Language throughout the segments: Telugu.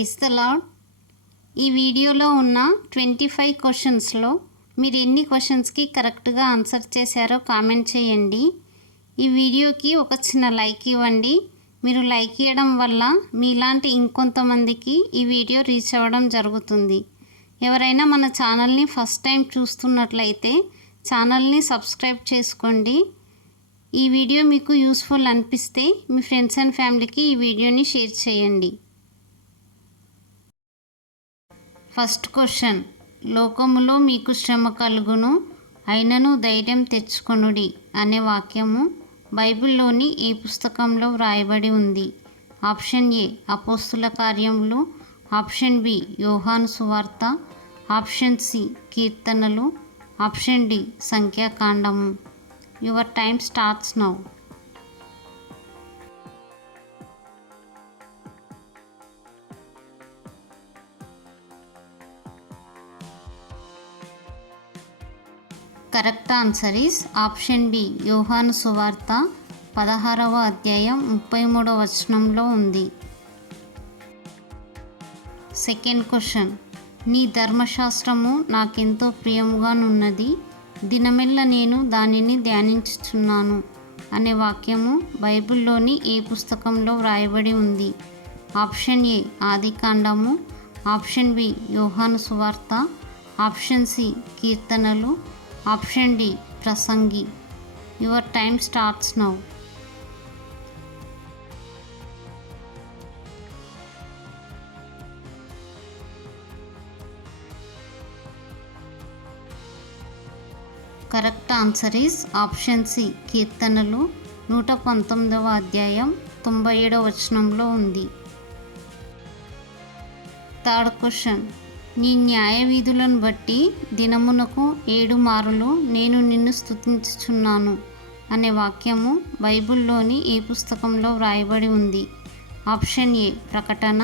Praise the lord. ఈ వీడియోలో ఉన్న 25 క్వశ్చన్స్లో మీరు ఎన్ని క్వశ్చన్స్కి కరెక్ట్గా ఆన్సర్ చేశారో కామెంట్ చేయండి. ఈ వీడియోకి ఒక చిన్న లైక్ ఇవ్వండి. మీరు లైక్ ఇవ్వడం వల్ల మీలాంటి ఇంకొంతమందికి ఈ వీడియో రీచ్ అవ్వడం జరుగుతుంది. ఎవరైనా మన ఛానల్ని ఫస్ట్ టైం చూస్తున్నట్లయితే ఛానల్ని సబ్స్క్రైబ్ చేసుకోండి. ఈ వీడియో మీకు యూస్ఫుల్ అనిపిస్తే మీ ఫ్రెండ్స్ అండ్ ఫ్యామిలీకి ఈ వీడియోని షేర్ చేయండి. ఫస్ట్ క్వశ్చన్, లోకములో మీకు శ్రమ కలుగును, అయినను ధైర్యం తెచ్చుకొనుడి అనే వాక్యము బైబిల్లోని ఏ పుస్తకంలో వ్రాయబడి ఉంది? ఆప్షన్ ఏ అపోస్తుల కార్యములు, ఆప్షన్ బి యోహాను సువార్త, ఆప్షన్ సి కీర్తనలు, ఆప్షన్ డి సంఖ్యాకాండము. Your time starts now. Correct answer is option B Yohanu సువార్త 16వ అధ్యాయం 33వ వచనంలో ఉంది. సెకండ్ క్వశ్చన్, నీ ధర్మశాస్త్రము నాకెంతో ప్రియముగానున్నది, దినమెల్ల నేను దానిని ధ్యానించుచున్నాను అనే వాక్యము బైబిల్లోని ఏ పుస్తకంలో వ్రాయబడి ఉంది? ఆప్షన్ ఏ ఆదికాండము, ఆప్షన్ బి యోహాను సువార్త, ఆప్షన్ సి కీర్తనలు, ఆప్షన్ డి ప్రసంగి. Your time starts now. Correct answer is option C కీర్తనలు 119వ అధ్యాయం 97వ వచనంలో ఉంది. థర్డ్ క్వశ్చన్, నీ న్యాయ విధులను బట్టి దినమునకు 7 మారులు నేను నిన్ను స్తుతించుచున్నాను అనే వాక్యము బైబిల్లోని ఏ పుస్తకంలో వ్రాయబడి ఉంది? ఆప్షన్ ఏ ప్రకటన,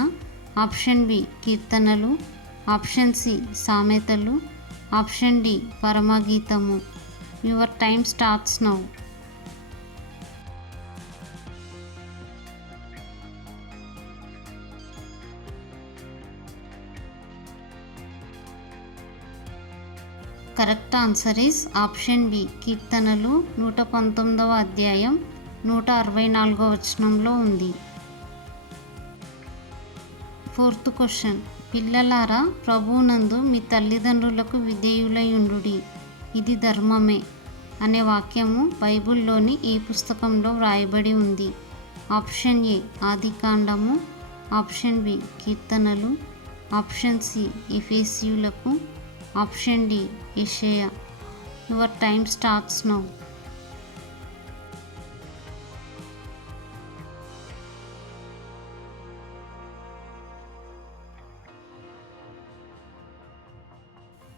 ఆప్షన్ బి కీర్తనలు, ఆప్షన్ సి సామెతలు, ఆప్షన్ డి పరమగీతము. Your time starts now. Correct answer is option B కీర్తనలు 119వ అధ్యాయం 164వ వచనంలో ఉంది. ఫోర్త్ క్వశ్చన్, పిల్లలారా ప్రభువునందు మీ తల్లిదండ్రులకు విధేయులయుండుడి, ఇది ధర్మమే అనే వాక్యము బైబిల్లోని ఏ పుస్తకంలో వ్రాయబడి ఉంది? ఆప్షన్ ఏ ఆదికాండము, ఆప్షన్ బి కీర్తనలు, ఆప్షన్ సి ఎఫెసీయులకు, ఆప్షన్ డి యెషయా. Your time starts now.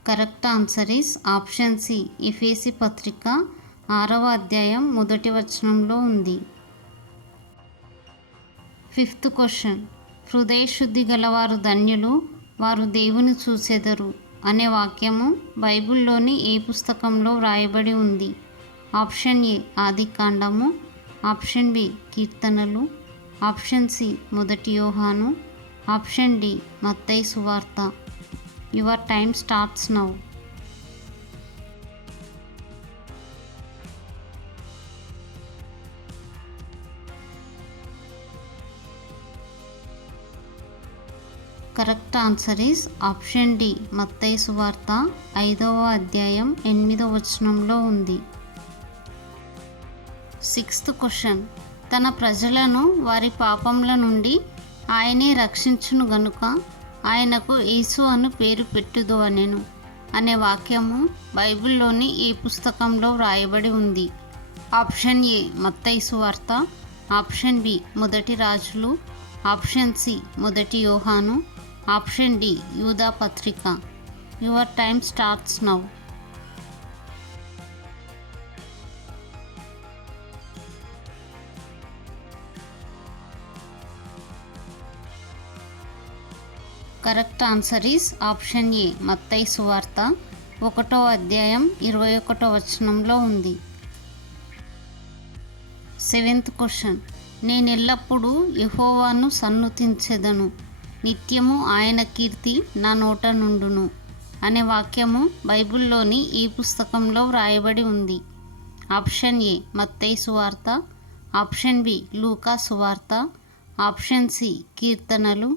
Correct answer is option C ఎఫెసీ పత్రిక 6వ అధ్యాయం 1వ వచనంలో ఉంది. ఫిఫ్త్ క్వశ్చన్, హృదయ శుద్ధి గలవారు ధన్యులు, వారు దేవుని చూసెదరు అనే వాక్యము బైబిల్లోని ఏ పుస్తకంలో వ్రాయబడి ఉంది? ఆప్షన్ ఏ ఆదికాండము, ఆప్షన్ బి కీర్తనలు, option C 1 Yohanu, option D Mattayi సువార్త. Your time starts now. Correct answer is option D Mattayi సువార్త 5వ అధ్యాయం 8వ వచనంలో ఉంది. సిక్స్త్ క్వశ్చన్, తన ప్రజలను వారి పాపముల నుండి ఆయనే రక్షించును గనుక ఆయనకు యేసు అను పేరు పెట్టుదు అనెను అనే వాక్యము బైబిల్లోని ఏ పుస్తకంలో వ్రాయబడి ఉంది? ఆప్షన్ ఏ మత్తయి సువార్త, ఆప్షన్ బి 1 రాజులు, option C 1 Yohanu, option D యూదా పత్రిక. Your time starts now. Correct answer is option ఏ మత్తయి సువార్త 1వ అధ్యాయం 21వ వచనంలో ఉంది. సెవెంత్ క్వశ్చన్, నేనెల్లప్పుడూ యెహోవాను సన్నుతించెదను నిత్యము ఆయన కీర్తి నా నోట నుండును అనే వాక్యము బైబిల్లోని ఈ పుస్తకంలో వ్రాయబడి ఉంది. ఆప్షన్ ఏ మత్తయి సువార్త, ఆప్షన్ బి లూకా సువార్త, ఆప్షన్ సి కీర్తనలు,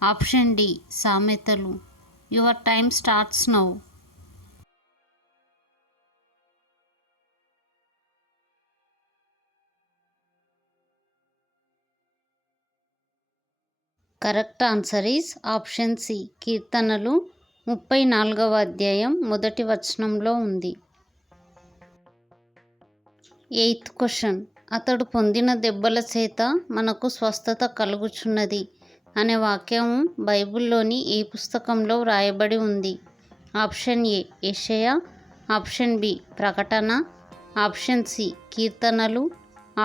ఆప్షన్ డి సామెతలు. Your time starts now. Correct answer is option C కీర్తనలు 34వ అధ్యాయం మొదటి వచనంలో ఉంది. 8th question. అతడు పొందిన దెబ్బల చేత మనకు స్వస్థత కలుగుచున్నది అనే వాక్యము బైబిల్లోని ఏ పుస్తకంలో వ్రాయబడి ఉంది? ఆప్షన్ ఏ యెషయా, ఆప్షన్ బి ప్రకటన, ఆప్షన్ సి కీర్తనలు,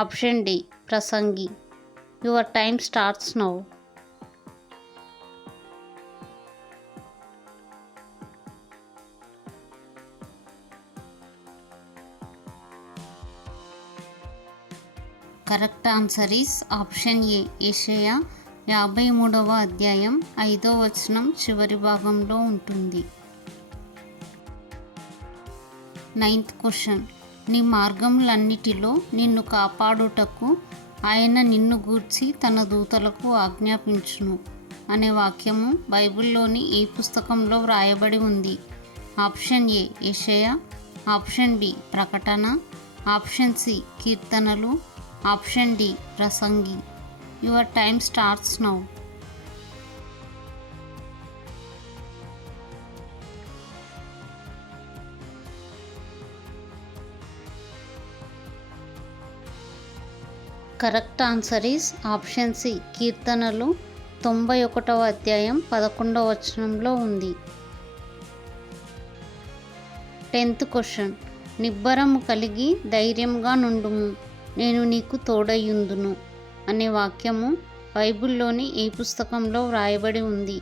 ఆప్షన్ డి ప్రసంగి. Your time starts now. Correct answer is option A యెషయా 53వ అధ్యాయం 5వ వచనం చివరి భాగంలో ఉంటుంది. 9th question. నీ మార్గములన్నిటిలో నిన్ను కాపాడుటకు ఆయన నిన్ను గూర్చి తన దూతలకు ఆజ్ఞాపించును అనే వాక్యము బైబిల్లోని ఏ పుస్తకంలో వ్రాయబడి ఉంది? ఆప్షన్ ఏ యెషయా, ఆప్షన్ బి ప్రకటన, ఆప్షన్ సి కీర్తనలు, ఆప్షన్ డి ప్రసంగి. Your time starts now. Correct answer is option C కీర్తనలు 91వ అధ్యాయం 11వ వచనంలో ఉంది. 10th question. నిబ్బరము కలిగి ధైర్యంగా నుండుము, నేను నీకు తోడయుందును అనే వాక్యము బైబిల్లోని ఏ పుస్తకంలో వ్రాయబడి ఉంది?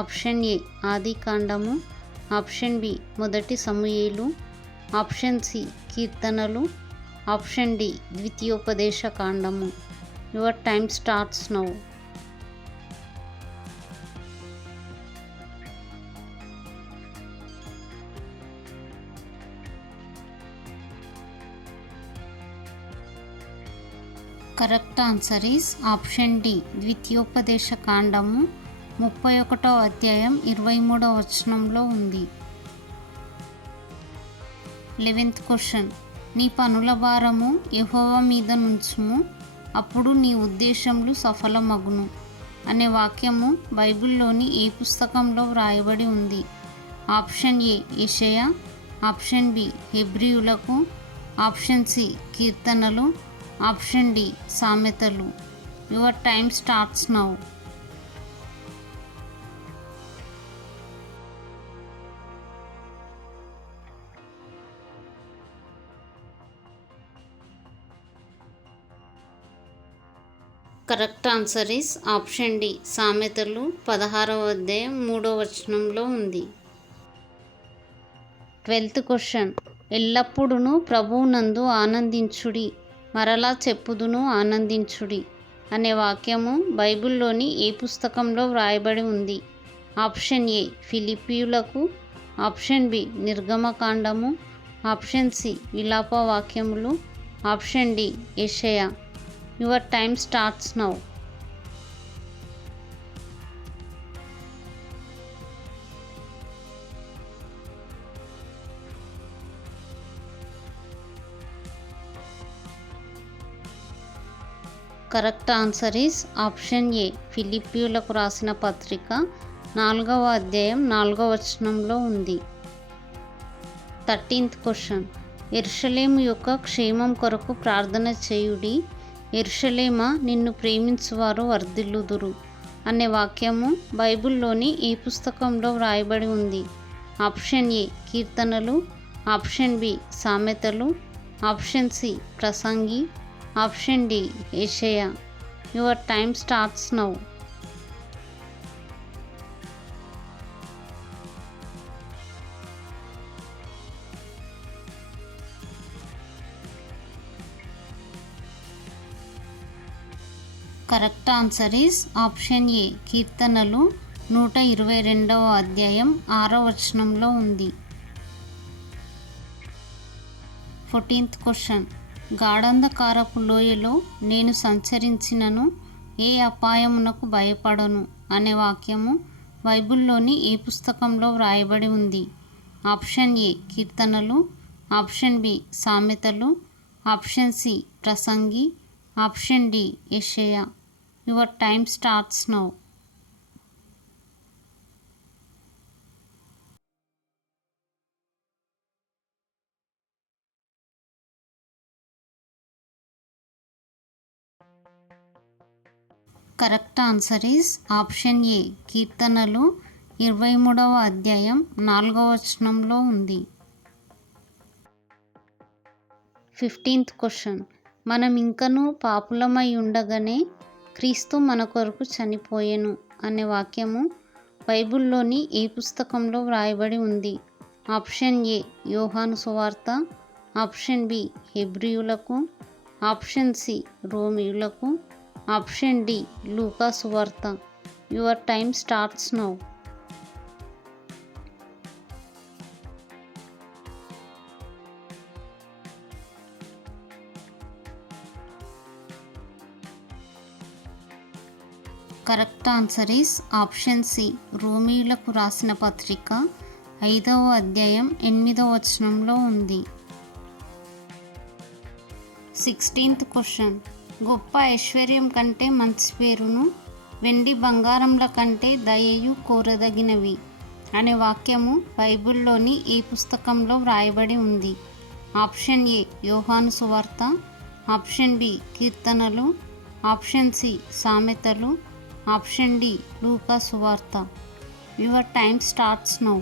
ఆప్షన్ ఏ ఆదికాండము, ఆప్షన్ బి మొదటి సమూయేలు, ఆప్షన్ సి కీర్తనలు, ఆప్షన్ డి ద్వితీయోపదేశ కాండము. Your time starts now. Correct answer is option D ద్వితీయోపదేశ కాండము 31వ అధ్యాయం 23వ వచనంలో ఉంది. 11th question. నీ పనుల భారము యెహోవా మీద నుంచుము, అప్పుడు నీ ఉద్దేశములు సఫలమగును అనే వాక్యము బైబిల్లోని ఏ పుస్తకంలో వ్రాయబడి ఉంది? ఆప్షన్ ఏ యెషయా, ఆప్షన్ బి హెబ్రీయులకు, ఆప్షన్ సి కీర్తనలు, ఆప్షన్ డి సామెతలు. Your time starts now. Correct answer is option D సామెతలు 16వ అధ్యాయం 3వ వచనంలో ఉంది. 12th question. ఎల్లప్పుడూ ప్రభువునందు ఆనందించుడి, మరలా చెప్పుదును ఆనందించుడి అనే వాక్యము బైబిల్లోని ఏ పుస్తకంలో వ్రాయబడి ఉంది? ఆప్షన్ ఏ ఫిలిప్పీయులకు, ఆప్షన్ బి నిర్గమకాండము, ఆప్షన్ సి విలాప వాక్యములు, ఆప్షన్ డి యెషయా. Your time starts now. Correct answer is option A ఫిలిప్పీయులకు రాసిన పత్రిక 4వ అధ్యాయం 4వ వచనంలో ఉంది. 13th question. యెరూషలేము యొక్క క్షేమం కొరకు ప్రార్థన చేయుడి, యెరూషలేమా నిన్ను ప్రేమించువారు వర్ధిల్లుదురు అనే వాక్యము బైబిల్లోని ఏ పుస్తకంలో వ్రాయబడి ఉంది? ఆప్షన్ ఏ కీర్తనలు, ఆప్షన్ బి సామెతలు, ఆప్షన్ సి ప్రసంగి, ఆప్షన్ డి యెషయా. Your time starts now. Correct answer is option ఏ. కీర్తనలు 122వ అధ్యాయం 6వ వచనంలో ఉంది. 14th question. గాఢంధకారపు లోయలో నేను సంచరించినను ఏ అపాయమునకు భయపడను అనే వాక్యము బైబిల్లోని ఏ పుస్తకంలో వ్రాయబడి ఉంది? ఆప్షన్ ఏ. కీర్తనలు, ఆప్షన్ బి. సామెతలు, ఆప్షన్ సి. ప్రసంగి, ఆప్షన్ డి. యెషయా. Your time starts now. Correct answer is option ఏ. కీర్తనలు 23వ అధ్యాయం 4వ వచనంలో ఉంది. 15th question. మనం ఇంకనూ పాపులమై ఉండగానే క్రీస్తు మన కొరకు చనిపోయెను అనే వాక్యము బైబిల్లోని ఏ పుస్తకంలో వ్రాయబడి ఉంది? Option A. యోహాను సువార్త, ఆప్షన్ బి. హెబ్రీయులకు, ఆప్షన్ సి. రోమీయులకు, ఆప్షన్ డి. లూకా సువార్త. Your time starts now. Correct answer is option C. రోమీయులకు రాసిన పత్రిక 5వ అధ్యాయం 8వ వచనంలో ఉంది. 16th question. గొప్ప ఐశ్వర్యం కంటే మంచి పేరును, వెండి బంగారంల కంటే దయయు కోరదగినవి అనే వాక్యము బైబిల్లోని ఏ పుస్తకంలో వ్రాయబడి ఉంది? Option A. యోహాను సువార్త, ఆప్షన్ బి. కీర్తనలు, ఆప్షన్ సి. సామెతలు, ఆప్షన్ డి. లూకా సువార్త. Your time starts now.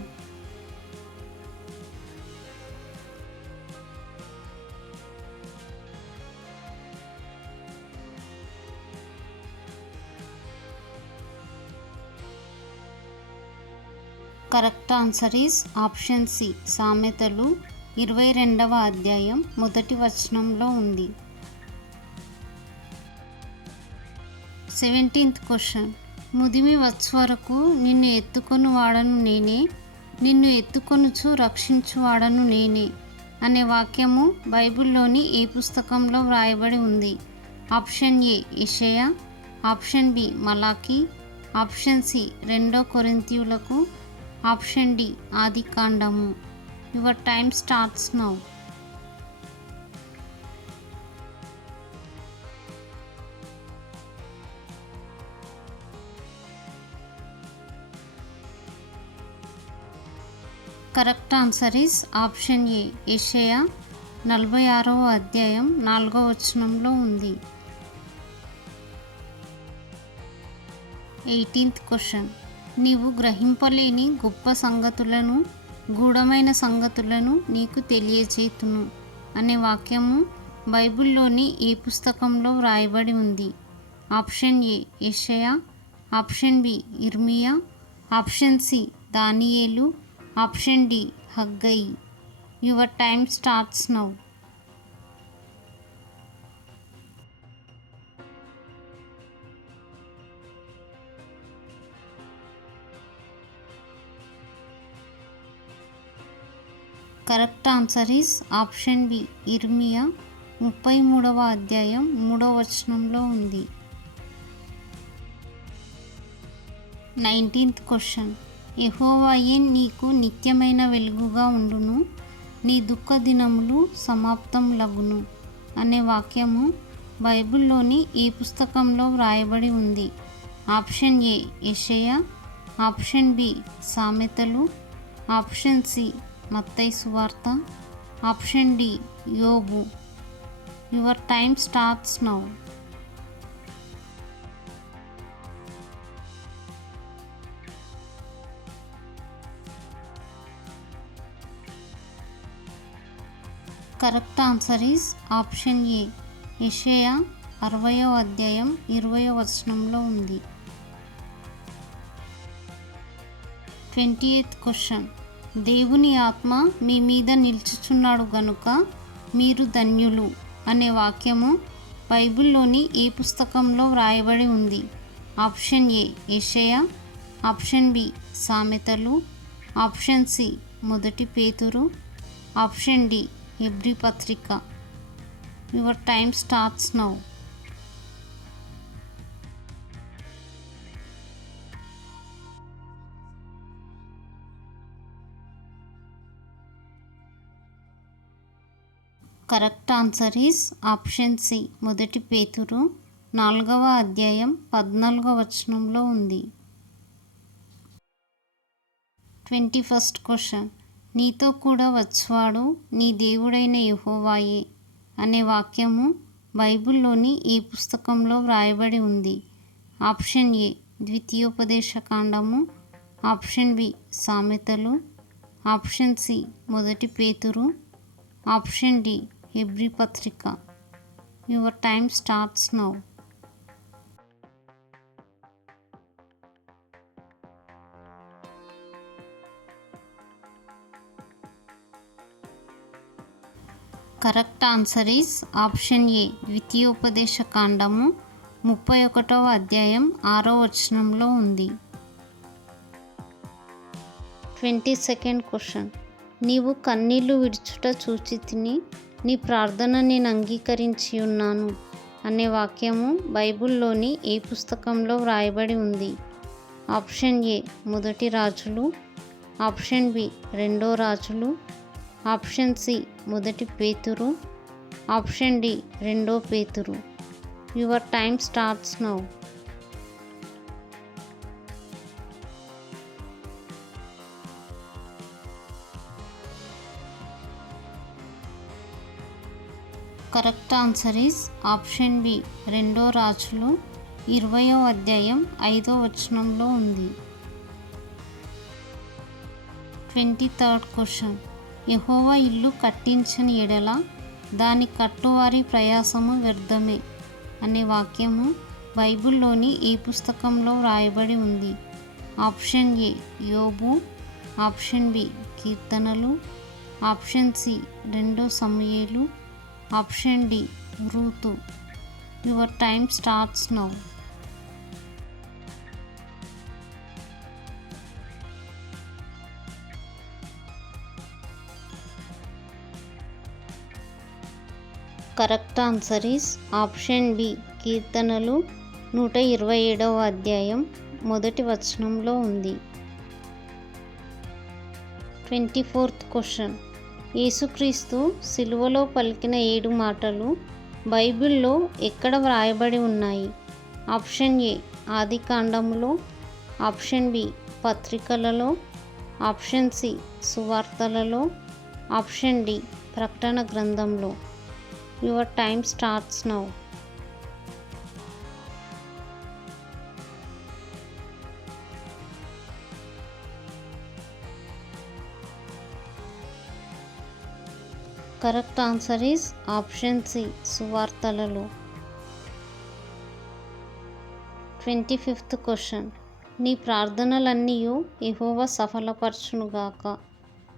Correct answer is option C. సామెతలు 22వ అధ్యాయం 1వ వచనంలో ఉంది. 17th question. ముదిమి వచ్చు వరకు నిన్ను ఎత్తుకొని వాడను నేనే, నిన్ను ఎత్తుకొనుచు రక్షించువాడను నేనే అనే వాక్యము బైబిల్లోని ఏ పుస్తకంలో వ్రాయబడి ఉంది? Option A. యెషయా, ఆప్షన్ బి. మలాకి, ఆప్షన్ సి. 2 కొరింథీయులకు, ఆప్షన్ డి. ఆదికాండము. Your time starts now. Correct answer is option A. యెషయా 46వ అధ్యాయం 4వ వచనంలో ఉంది. 18th question. నీవు గ్రహింపలేని గొప్ప సంగతులను, గూఢమైన సంగతులను నీకు తెలియచేతును అనే వాక్యము బైబిల్లోని ఏ పుస్తకంలో వ్రాయబడి ఉంది? Option A. యెషయా, option B. Irmiya, option C. Daniyelu, option D. Haggayi. Your time starts now. Correct answer is option B. Irmiya 33వ అధ్యాయం 3వ వచనంలో ఉంది. 19th question. యెహోవాయే నీకు నిత్యమైన వెలుగుగా ఉండును, నీ దుఃఖ దినములు సమాప్తములగును అనే వాక్యము బైబిల్లోని ఏ పుస్తకంలో వ్రాయబడి ఉంది? Option A. యెషయా, ఆప్షన్ బి. సామెతలు, ఆప్షన్ సి. మత్తయి సువార్త, ఆప్షన్ డి. యోబు. Your time starts now. Correct answer is option A. యెషయా 60వ అధ్యాయం 20వ వచనంలో ఉంది. 28th question. దేవుని ఆత్మ మీ మీద నిలుచుచున్నాడు గనుక మీరు ధన్యులు అనే వాక్యము బైబిల్లోని ఏ పుస్తకంలో వ్రాయబడి ఉంది? ఆప్షన్ ఏ యెషయా, ఆప్షన్ బి సామెతలు, ఆప్షన్ సి మొదటి పేతురు, ఆప్షన్ డి హెబ్రీ పత్రిక. Your time starts now. Correct answer is option C మొదటి పేతురు 4వ అధ్యాయం 14వ వచనంలో ఉంది. 21st question. నీతో కూడా వచ్చువాడు నీ దేవుడైన యెహోవాయే అనే వాక్యము బైబిల్లోని ఏ పుస్తకంలో వ్రాయబడి ఉంది? ఆప్షన్ ఏ ద్వితీయోపదేశకాండము, ఆప్షన్ బి సామెతలు, ఆప్షన్ సి మొదటి పేతురు, ఆప్షన్ డి హెబ్రీ పత్రిక. Your time starts now. Correct answer is option A ద్వితీయోపదేశకాండము 31వ అధ్యాయం 6వ వచనంలో ఉంది. 22nd question. నీవు కన్నీళ్లు విడుచుట చూచితిని, నీ ప్రార్థన నేను అంగీకరించి ఉన్నాను అనే వాక్యము బైబిల్లోని ఏ పుస్తకంలో వ్రాయబడి ఉంది? ఆప్షన్ ఏ మొదటి రాజులు, ఆప్షన్ బి రెండో రాజులు, ఆప్షన్ సి మొదటి పేతురు, ఆప్షన్ డి రెండో Peturu. Your time starts now. Correct answer is option B రెండో రాజులు 20వ అధ్యాయం 5వ వచనంలో ఉంది. 23rd question. యెహోవా ఇల్లు కట్టించని ఎడల దాని కట్టువారి ప్రయాసము వ్యర్థమే అనే వాక్యము బైబిల్లోని ఏ పుస్తకంలో వ్రాయబడి ఉంది? Option A Yobu, option B కీర్తనలు, option C 2 Samuyelu, option D Ruthu. Your time starts now. Correct answer is option B కీర్తనలు 127వ అధ్యాయం మొదటి వచనంలో ఉంది. 24th question. యేసుక్రీస్తు సిలువలో పలికిన 7 మాటలు బైబిల్లో ఎక్కడ వ్రాయబడి ఉన్నాయి? ఆప్షన్ ఏ ఆదికాండములో, ఆప్షన్ బి పత్రికలలో, ఆప్షన్ సి సువార్తలలో, ఆప్షన్ డి ప్రకటన గ్రంథంలో. Your time starts now. Correct answer is option C సువార్తలలో. 25th question. నీ ప్రార్థనలన్నీయు యెహోవా సఫలపరచునుగాక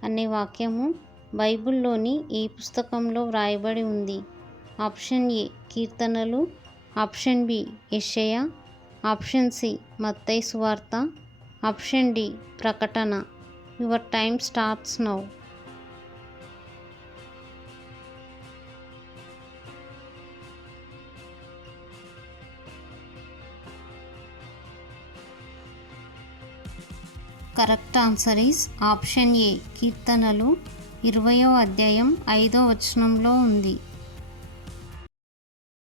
అనే వాక్యము బైబిల్లోని ఏ పుస్తకంలో వ్రాయబడి ఉంది? ఆప్షన్ ఏ కీర్తనలు, ఆప్షన్ బి యెషయా, ఆప్షన్ సి మత్తయి సువార్త, ఆప్షన్ డి ప్రకటన. Your time starts now. Correct answer is option ఏ కీర్తనలు 20వ అధ్యాయం 5వ వచనంలో ఉంది.